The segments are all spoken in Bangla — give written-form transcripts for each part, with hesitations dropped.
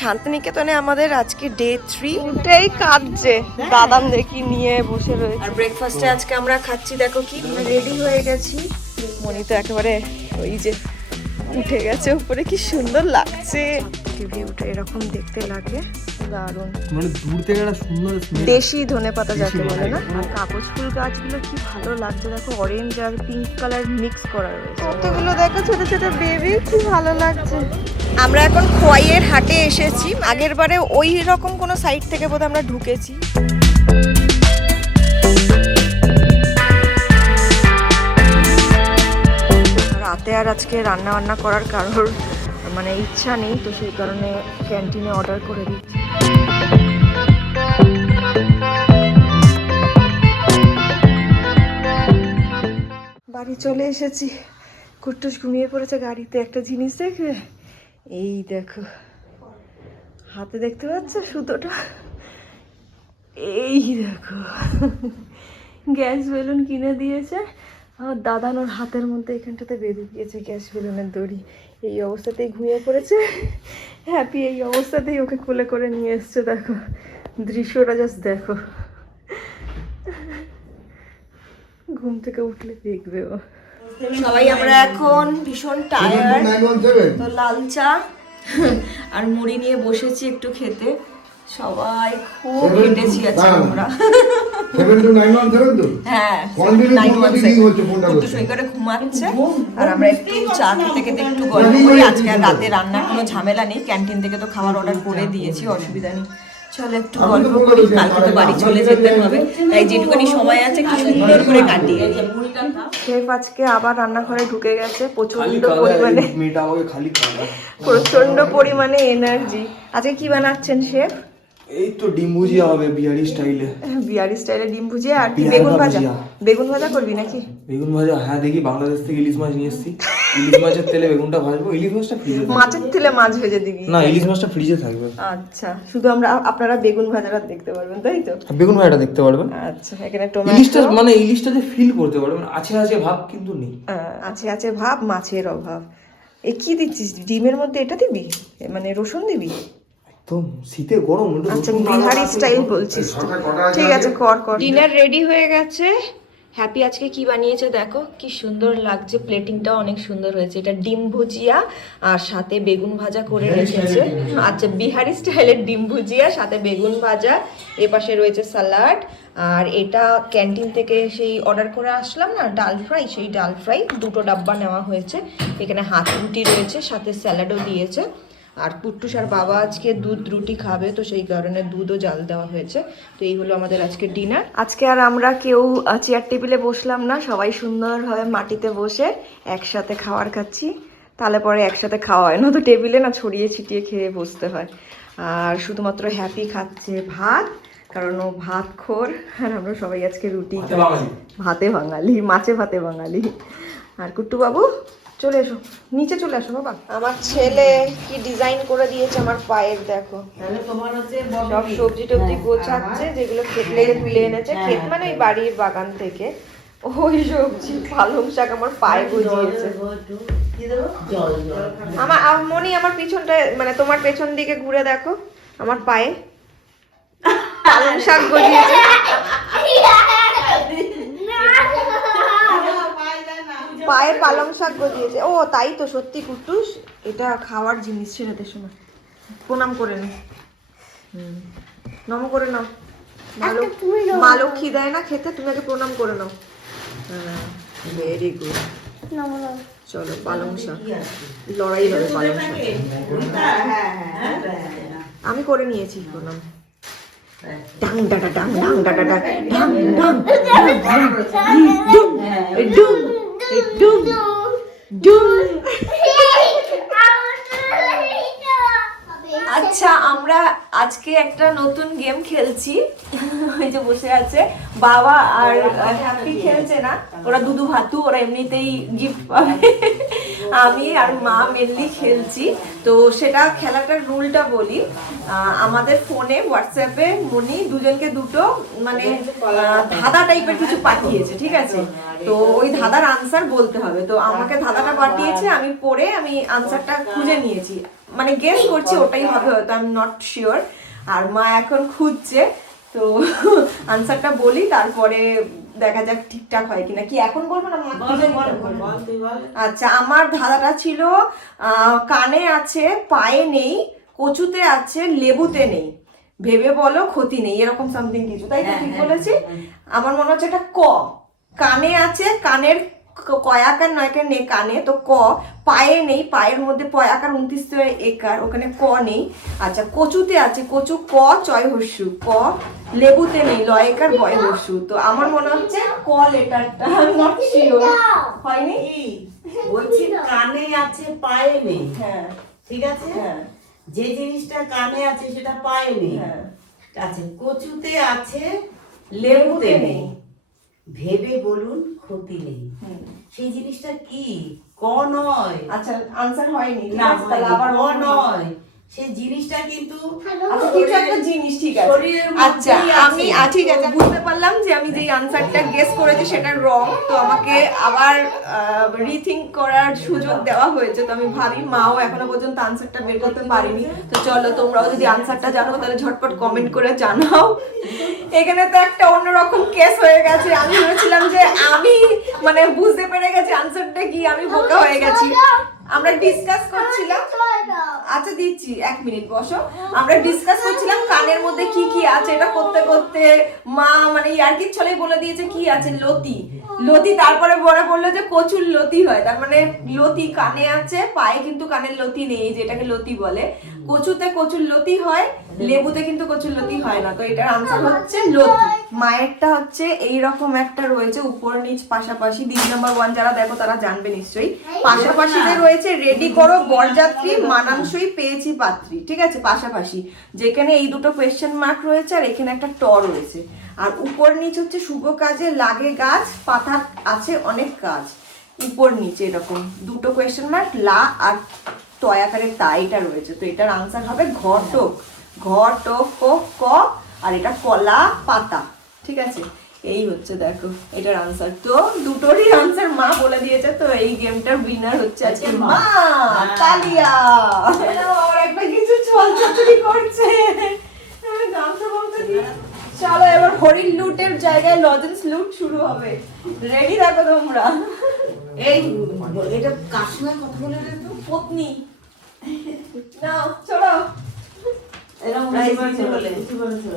শান্তিনিকেতনে আমাদের আজকে ডে 3। উঠেই কাঁদছে, দাদামদেরকে নিয়ে বসে রয়েছে। আর ব্রেকফাস্টে আজকে আমরা খাচ্ছি, দেখো কি রেডি হয়ে গেছি। মনি তো একেবারে ওই যে উঠে গেছে উপরে, কি সুন্দর লাগছে। ভিউটা এরকম দেখতে লাগে দারুণ, মানে দূর থেকে একটা সুন্দর দেশি ধনেপাতা যাকে বলে না। আর কাগজ ফুল গাছগুলো কি ভালো লাগছে, দেখো অরেঞ্জ আর পিঙ্ক কালার মিক্স করা রয়েছে। কতগুলো দেখো ছোট ছোট বেবি, কি ভালো লাগছে। আমরা এখন খোয়াইয়ের হাটে এসেছি। আগের বারে ওই রকম কোনো সাইড থেকে বোধহয় আমরা ঢুকেছি। রাতে আর আজকে রান্না বান্না করার কারোর মানে ইচ্ছা নেই, তো সেই কারণে ক্যান্টিনে অর্ডার করে দিচ্ছি। বাড়ি চলে এসেছি। কুট্টুস ঘুমিয়ে পড়েছে গাড়িতে। একটা জিনিস দেখবে, এই দেখো হাতে দেখতে পাচ্ছ সুতোটা, এই দেখো গ্যাস বেলুন কিনে দিয়েছে আমার দাদানোর হাতের মধ্যে, এখানটাতে বেঁধে দিয়েছে গ্যাস বেলুনের দড়ি। এই অবস্থাতেই ঘুমিয়ে পড়েছে হ্যাপি, এই অবস্থাতেই ওকে কোলে করে নিয়ে এসছে। দেখো দৃশ্যটা জাস্ট দেখো, ঘুম থেকে উঠলে দেখবে ও। সবাই আমরা এখন ভীষণ টায়ার্ড, তো লাল চা আর মুড়ি নিয়ে বসেছি একটু খেতে। সবাই খুব হেঁটেছি আজকে আমরা। হ্যাঁ, একটু সই করে ঘুমাচ্ছে আর আমরা একটু চা খেতে খেতে একটু গল্প করি। আজকে আর রাতে রান্নার কোনো ঝামেলা নেই, ক্যান্টিন থেকে তো খাবার অর্ডার করে দিয়েছি, অসুবিধা নেই। চলো একটু গল্প করি, কালকে তো বাড়ি চলে যেতে হবে, তাই যেটুকুনি সময় আছে একটু সুন্দর করে কাটিয়ে। শেফ আজকে আবার রান্নাঘরে ঢুকে গেছে, প্রচন্ড পরিমাণে এনার্জি। আজকে কি বানাচ্ছেন শেফ? এই তো ডিম ভুজিয়া হবে বিহারি স্টাইলে। বিহারি স্টাইলে ডিম ভুজিয়া আর বেগুন ভাজা। বেগুন ভাজা করবি নাকি? বেগুন ভাজা, হ্যাঁ দেখি বাংলাদেশ থেকে ইলিশ মাছ নিয়ে এসেছি, ইলিশ মাছের তেলে বেগুনটা ভাজবো। ইলিশ মাছটা ফ্রিজে থাকবে। মাছের তেলে মাছ ভেজে দিবি? না, ইলিশ মাছটা ফ্রিজে থাকবে। আচ্ছা, শুধু আপনারা বেগুন ভাজাটা দেখতে পারবেন, তাই তো? বেগুন ভাজাটা দেখতে পারবেন। আচ্ছা, এখানে টমেটো, ইলিশটা মানে ইলিশটা যে ফিল করতে পারবেন, আছে আছে ভাব কিন্তু নেই। আছে ভাব, মাছের অভাব। এ কি দিচ্ছিস ডিমের মধ্যে? এটা দিবি মানে রসুন দিবি? একদম শীতে গরম। আচ্ছা, বিহারি স্টাইল বলছিস, ঠিক আছে কর। ডিনার রেডি হয়ে গেছে। হ্যাপি আজকে কি বানিয়েছে দেখো, কি সুন্দর লাগছে, প্লেটিংটাও অনেক সুন্দর হয়েছে। এটা ডিম ভুজিয়া আর সাথে বেগুন ভাজা করে রেখেছে। আচ্ছা, বিহারি স্টাইলের ডিম ভুজিয়া সাথে বেগুন ভাজা, এপাশে রয়েছে স্যালাড। আর এটা ক্যান্টিন থেকে সেই অর্ডার করে আসলাম না ডাল ফ্রাই, সেই ডাল ফ্রাই দুটো ডাব্বা নেওয়া হয়েছে। এখানে হাত রুটি রয়েছে, সাথে স্যালাডও দিয়েছে। আর কুট্টুস আর বাবা আজকে দুধ রুটি খাবে, তো সেই কারণে দুধও জাল দেওয়া হয়েছে। তো এই হলো আমাদের আজকে ডিনার। আজকে আর আমরা কেউ চেয়ার টেবিলে বসলাম না, সবাই সুন্দরভাবে মাটিতে বসে একসাথে খাবার খাচ্ছি। তাহলে পরে একসাথে খাওয়া হয় না, তো টেবিলে না ছড়িয়ে ছিটিয়ে খেয়ে বসতে হয়। আর শুধুমাত্র হ্যাপি খাচ্ছে ভাত, কারণ ও ভাত খোর। আর আমরা সবাই আজকে রুটি, ভাতে বাঙালি, মাছে ভাতে বাঙালি। আর কুট্টু বাবু চলে এসো, নিচে চলে আসো বাবা। আমার ছেলে কি ডিজাইন করে দিয়েছে আমার পায়ের, দেখো সব সবজি টবজি গোছাচ্ছে, যেগুলো ক্ষেত লেগে তুলে এনেছে। ক্ষেত মানে ওই বাড়ির বাগান থেকে ওই সবজি। পালং শাক আমার পায়ে গজিয়েছে। আমার মনি, আমার পিছনটা মানে তোমার পেছন দিকে ঘুরে দেখো, আমার পায়ে পালং শাক গজিয়েছে। পায়ে পালং শাক গজিয়েছে। ও তাই তো, সত্যি কুট্টুস, এটা খাওয়ার জিনিস। ছেলেদের সময় প্রণাম করে নে, নম করে নাও। মা লক্ষ্মী দেয় না খেতে, তুমি আগে প্রণাম করে নাও। হ্যাঁ, ভেরি গুড। চলো, পালং শাক লড়াই হবে। পালং শাক আমি করে নিয়েছি প্রণাম। ডাং ডাটা ডাং ডাং ডাটা ডাং ডাং ডাং ডুম ডুম ডুম। আচ্ছা, আমরা আজকে একটা নতুন গেম খেলছি। ওই যে বসে আছে বাবা আর হ্যাপি, খেলছে না ওরা, দুদু ভাতু, ওরা এমনিতেই গিফট পাবে। আমি আর মা মেনলি খেলছি। তো সেটা খেলাটার রুলটা বলি। আমাদের ফোনে হোয়াটসঅ্যাপে মনি দুজনকে দুটো মানে ধাঁধা টাইপের কিছু পাঠিয়েছে, ঠিক আছে? তো ওই ধাঁধার আনসার বলতে হবে। তো আমাকে ধাঁধাটা পাঠিয়েছে, আমি পড়ে আমি আনসারটা খুঁজে নিয়েছি। মানে গেস করছি ওটাই হবে, হয়তো আই এম নট শিওর। আর মা এখন খুঁজছে, তো আনসারটা বলি, তারপরে দেখা যাক ঠিকঠাক হয় কিনা। কি এখন বলবো না? আচ্ছা, আমার ধাঁধাটা ছিল কানে আছে পায়ে নেই, কচুতে আছে লেবুতে নেই, ভেবে বলো ক্ষতি নেই, এরকম সামথিং কিছু, তাই তো? ঠিক বলেছি? আমার মনে হচ্ছে এটা ক। কানে আছে, কানের কয়াকার নয়কার নেই কানে, তো ক। পায়ে নেই, পায়ের মধ্যে পয়াকার 29 একার, ওখানে ক নেই। আচ্ছা, কচুতে আছে, কচু ক চয় হস্যু, ক। লেবুতে নেই, লয়কার বয় হস্যু। তো আমার মনে হচ্ছে ক লেটারটা, নট শিওর। হয়নি? বলছি কানে আছে পায়ে নেই, হ্যাঁ ঠিক আছে? হ্যাঁ যে জিনিসটা কানে আছে সেটা পায়ে নেই। হ্যাঁ। আছে কচুতে আছে লেবুতে নেই, ভেবে বলুন ক্ষতি নেই। সেই জিনিসটা কি? ক নয়। আচ্ছা, আনসার হয়নি। না, তাহলে আবার ক নয়। সেই জিনিসটা কিন্তু আচ্ছা, কিছু একটা জিনিস, ঠিক আছে। শরীরের মধ্যেই আচ্ছা, আমি আছে। ঠিক আছে, বুঝতে পারলাম যে আমি যে আনসারটা গেস করেছি সেটা রং, তো আমাকে আবার রিথিঙ্ক করার সুযোগ দেওয়া হয়েছে। তো আমি ভাবি মাও এখনো পর্যন্ত আনসারটা বের করতে পারিনি। তো চলো, তোমরাও যদি আনসারটা জানো তাহলে ঝটপট কমেন্ট করে জানাও। এখানে তো একটা অন্যরকম কেস হয়ে গেছে। আমি ভেবেছিলাম যে আমি মানে বুঝতে পেরে গেছি আনসারটা কি, আমি বোকা হয়ে গেছি। আমরা ডিসকাস করছিলাম, আচ্ছা দিচ্ছি, 1 মিনিট বসো। আমরা ডিসকাস করছিলাম কানের মধ্যে কি কি আছে, এটা করতে করতে মা মানে ইয়ার্কির ছলেই বলে দিয়েছে কি আছে, লতি। লতি, তারপরে বড় বললো যে কচুর লতি হয়, তার মানে লতি কানে আছে, পায়ে কিন্তু কানের লতি নেই, যেটাকে লতি বলে। কচুতে কচুর লতি হয়, লেবুতে কিন্তু কচুর লতি হয় না। তো এটার আনসার হচ্ছে লতি। মায়েরটা হচ্ছে এইরকম একটা রয়েছে, উপর নিচ পাশাপাশি। দিদি নাম্বার 1 যারা দেখো তারা জানবে নিশ্চয়ই। পাশাপাশি রয়েছে রেডি করো বরযাত্রী, মানানসই পেয়েছি পাত্রী, ঠিক আছে? পাশাপাশি, যেখানে এই দুটো কোয়েশ্চেন মার্ক রয়েছে, আর এখানে একটা ট রয়েছে। আর উপর নিচ হচ্ছে শুভ কাজে লাগে গাছ, পাতা আছে অনেক কাজ। উপর নিচে এরকম দুটো কোয়েশ্চেন মার্ক, লা আর তয়াকারের তা, এটা রয়েছে। তো এটার আনসার হবে ঘটক, ঘটক ক। আর এটা কলা পাতা, ঠিক আছে? এই হচ্ছে, দেখো এটার আনসার। তো দুটোরই আনসার মা বলে দিয়েছে। তো এই গেমটার উইনার হচ্ছে আজকে মা। তালিয়া। আর একটা কিছু ছলছাতুরি করছে। গামছা বলতে দি। চলো, এবার হরিণ লুটের জায়গায় লজেন্স লুট শুরু হবে। রেডি থাকো তোমরা। এই এটা কার সঙ্গে কথা বলে রে তো? পত্নী নাও, চলো। এরকম বলে কি বলেছো?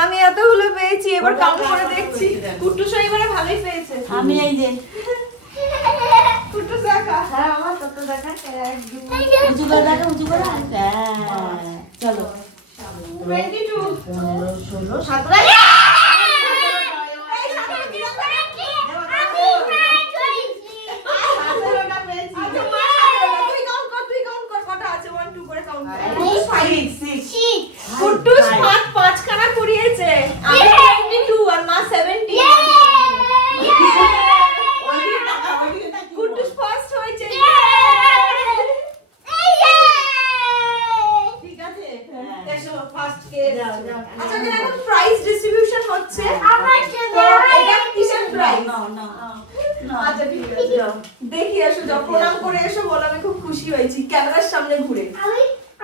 আমি এতগুলো পেয়েছি, এবার কাউন্ট করে দেখছি। কুট্টুসও এবারে ভালোই পেয়েছে। আমি এই যে কুট্টুস দেখা। হ্যাঁ, আমার কত দেখা, উঁচু করে দেখা, উঁচু করে। চলো 22 16 17 কুট্টুস 5 খানা কুড়িয়েছে, আমি 22 আর মা 70। দেখি এসো, যাও প্রণাম করে এসো, বলো আমি খুব খুশি হয়েছি ক্যামেরার সামনে ঘুরে।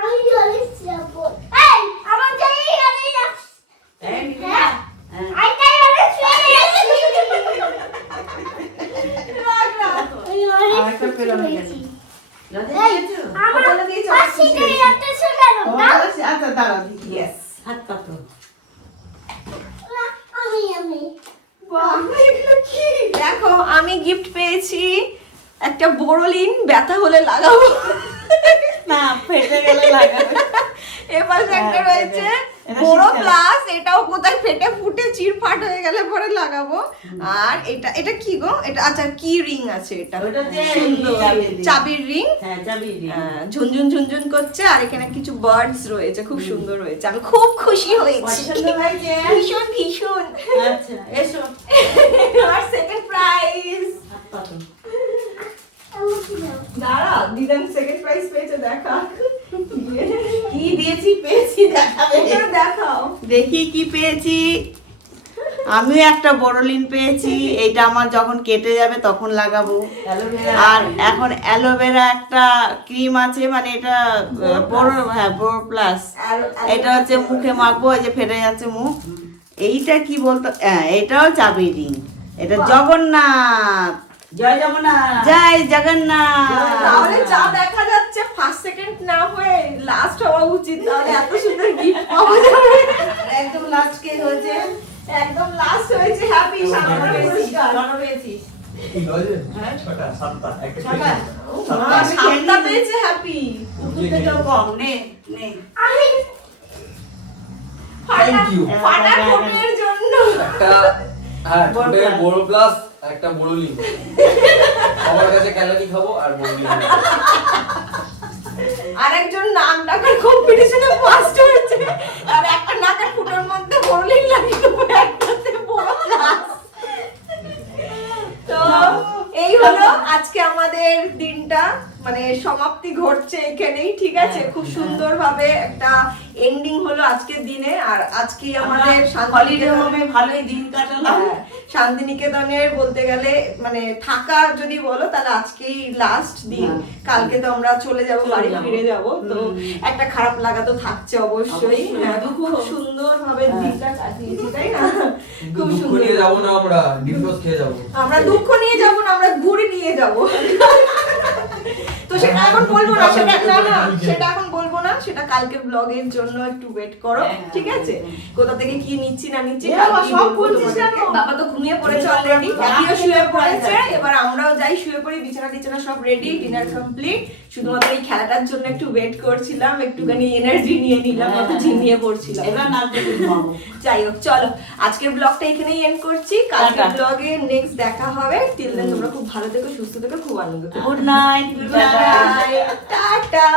আমি জলে যাবো। এই আমার জায়গায় জলে যাচ্ছি। এই, হ্যাঁ হ্যাঁ। আই তাই জলে শুয়ে যাচ্ছি। রাখ, রাখ। আমি অনেক আরেকটা খুশি পেলাম হয়েছি। লজেন্স এই দিয়েছো? আমার বলে দিয়েছো, পাশে খুশি হয়েছি। যাচ্ছে কেন? তোমার কাছে- আচ্ছা দাঁড়াও দিচ্ছি। Yes. হাত পাতো। আমি বাহ, এগুলো কি? দেখো আমি গিফট পেয়েছি একটা বোরোলিন, ব্যথা হলে লাগাবো। না ফেটে গেলে লাগাবে। এপাশে একটা হ্যাঁ, রয়েছে এটা বড় শীতকালে। প্লাস, এটাও কোথায় ফেটে ফুটে চিরফাট হয়ে গেলে পরে লাগাবো। আর এটা কি গো, এটা আচ্ছা কি রিং আছে, এটা ওটা যে সুন্দর চাবির ring। চাবির রিং, হ্যাঁ যাবি রে। ঝুনঝুন ঝুনঝুন করছে, আর এখানে কিছু বার্ডস রয়েছে, খুব সুন্দর হয়েছে, আমি খুব খুশি হয়েছি, পছন্দ হয়েছে? ভীষণ ভীষণ। আচ্ছা এসো। আর সেকেন্ড প্রাইজ, হাত পাতো। দাঁড়া দিদান সেকেন্ড প্রাইজ পেয়েছে, দেখা কি দিয়েছি পেয়েছি দেখাবে। এটা দেখাও। দেখি কি পেয়েছি। আমিও একটা বোরোলিন পেয়েছি, এইটা আমার যখন কেটে যাবে তখন লাগাবো। আর এখন অ্যালোভেরা একটা ক্রিম আছে, মানে এটা বোরো, হ্যাঁ বোরো প্লাস। এটা হচ্ছে মুখে মাখবো, এই যে ফেটে যাচ্ছে মুখ। এইটা কি বলতো, হ্যাঁ এটাও চাবি রিং। এটা জগন্নাথ, জয় জগন্নাথ, জয় জগন্নাথ। তাহলে যা দেখা যাচ্ছে ফার্স্ট সেকেন্ড না হয়ে লাস্ট হওয়া উচিত, তাহলে এত সুন্দর গিফট পাওয়া যাবে। একদম লাস্ট কে হয়েছে? একদম লাস্ট হয়েছে হ্যাপি সামনে পুরস্কার। কত পেয়েছিস? হ্যাঁ? ছটা সাতটা একটা ছটা? সাতটা পেয়েছে হ্যাপি। উপর থেকেও কম। নে নে। আমি Thank you. ফাটা ফোনের জন্য একটা হ্যাঁ ছোট বড় প্লাস একটা বড় লিঙ্ক আমার কাছে ক্যালারি খাবো আর বড় লিঙ্ক আরেকজন নাক ডাকার কম্পিটিশনে ফার্স্ট হয়েছে, আর একটা নাকের ফুটোর মধ্যে বড়লিং লাগিয়ে দেবো, একটাতে বড় ক্লাস। তো এই হলো আজকে আমাদের দিনটা, মানে সমাপ্তি ঘটছে এখানেই, ঠিক আছে? খুব সুন্দরভাবে একটা এন্ডিং হলো আজকের দিনে। আর আজকে আমাদের হলিডে হোমে ভালোই দিন কাটালাম। শান্তিনিকেতনের বলতে গেলে মানে থাকা যদি বলো তাহলে আজকেই লাস্ট দিন, কালকে তো আমরা চলে যাব, বাড়ি ফিরে যাব। তো একটা খারাপ লাগা তো থাকছে অবশ্যই। হ্যাঁ, তো খুব সুন্দর ভাবে দিনটা কাটিয়েছি, তাই না? খুব দুঃখ সুন্দর। নিয়ে যাবো না, আমরা ডিভোর্স খেয়ে যাবো। আমরা দুঃখ নিয়ে যাব না, আমরা ঘুরে নিয়ে যাব। তো সেটা এখন বলবো না, সেটা না না সেটা এখন বলবো না, সেটা কালকের ব্লগের জন্য একটু ওয়েট করো, ঠিক আছে? কোথা থেকে কি নিচ্ছি না নিচ্ছি কালকেই সব বলবো বলছিস তোমাদেরকে। কেন? বাবা তো ঘুমিয়ে পড়েছে অলরেডি, হ্যাপিও শুয়ে পড়েছে, এবার আমরাও যাই শুয়ে পড়ি, বিছানা টিছানা সব রেডি, ডিনার কমপ্লিট, শুধুমাত্র এই খেলাটার জন্য একটু ওয়েট করছিলাম, একটুখানি এনার্জি নিয়ে নিলাম, অত ঝিমিয়ে পড়ছিলাম। এবার নাচ দেখে ঘুমাবো। যাই হোক চলো, আজকের ব্লগটা এখানেই এন্ড করছি, কালকের টাটা। ব্লগে নেক্সট দেখা হবে। টিল দেন তোমরা খুব ভালো থেকো, সুস্থ থেকো, খুব আনন্দ থেকো। Good night. Good night. Tata.